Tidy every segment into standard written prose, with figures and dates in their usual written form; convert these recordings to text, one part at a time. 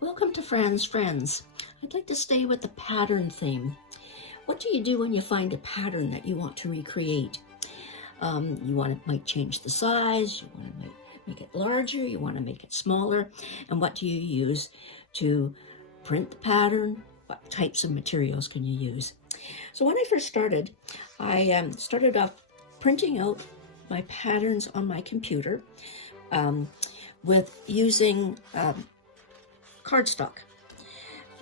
Welcome to Fran's Friends. I'd like to stay with the pattern theme. What do you do when you find a pattern that you want to recreate? Might change the size, you want to make it larger, you want to make it smaller, and what do you use to print the pattern? What types of materials can you use? So when I first started, I started off printing out my patterns on my computer with using cardstock.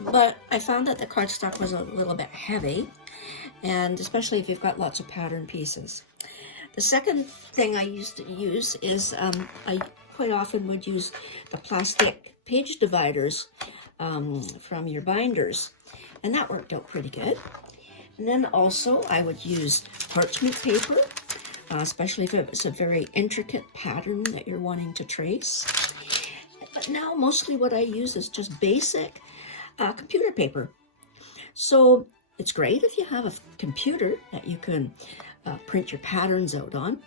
But I found that the cardstock was a little bit heavy, and especially if you've got lots of pattern pieces. The second thing I used to use is I quite often would use the plastic page dividers from your binders, and that worked out pretty good. And then also I would use parchment paper, especially if it's a very intricate pattern that you're wanting to trace. But now mostly what I use is just basic computer paper. So it's great if you have a computer that you can print your patterns out on.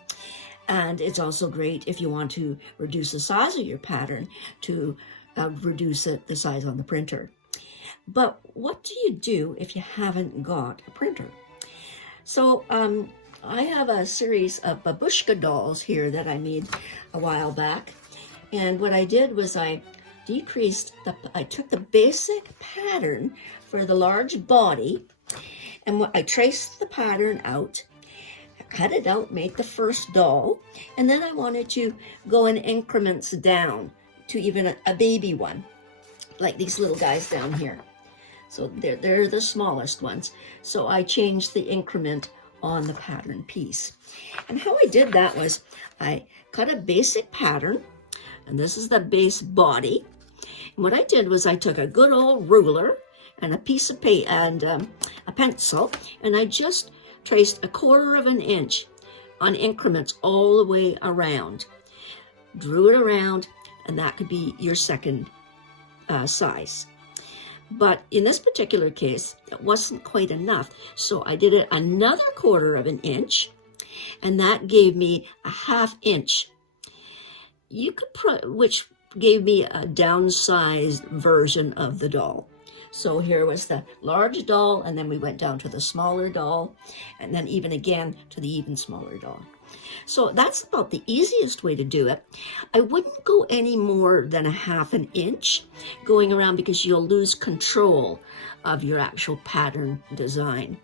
And it's also great if you want to reduce the size of your pattern to reduce the size on the printer. But what do you do if you haven't got a printer? So I have a series of babushka dolls here that I made a while back. And what I did was I took the basic pattern for the large body, and I traced the pattern out, cut it out, made the first doll, and then I wanted to go in increments down to even a baby one, like these little guys down here. So they're the smallest ones. So I changed the increment on the pattern piece. And how I did that was I cut a basic pattern, and this is the base body. And what I did was I took a good old ruler and a piece of paper and a pencil, and I just traced 1/4 inch on increments all the way around. Drew it around, and that could be your second size. But in this particular case, it wasn't quite enough. So I did it another 1/4 inch, and that gave me a 1/2 inch. Which gave me a downsized version of the doll. So here was the large doll, and then we went down to the smaller doll, and then even again to the even smaller doll. So that's about the easiest way to do it. I wouldn't go any more than a 1/2 inch going around, because you'll lose control of your actual pattern design.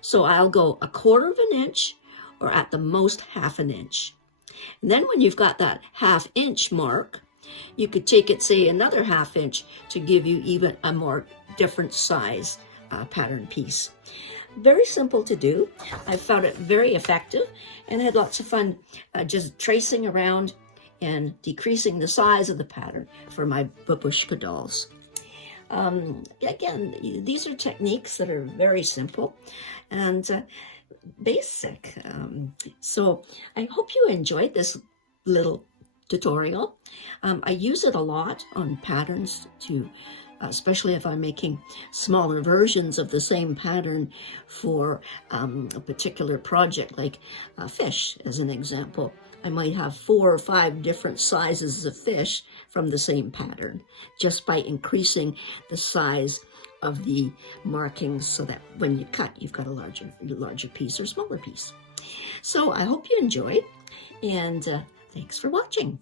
So I'll go 1/4 inch, or at the most 1/2 inch. And then when you've got that 1/2 inch mark, you could take it, say, another 1/2 inch to give you even a more different size pattern piece. Very simple to do. I found it very effective and had lots of fun just tracing around and decreasing the size of the pattern for my babushka dolls. Again, these are techniques that are very simple and basic. So I hope you enjoyed this little tutorial. I use it a lot on patterns to, especially if I'm making smaller versions of the same pattern for a particular project, like a fish as an example. I might have 4 or 5 different sizes of fish from the same pattern, just by increasing the size of the markings so that when you cut, you've got a larger piece or smaller piece. So I hope you enjoyed, and thanks for watching.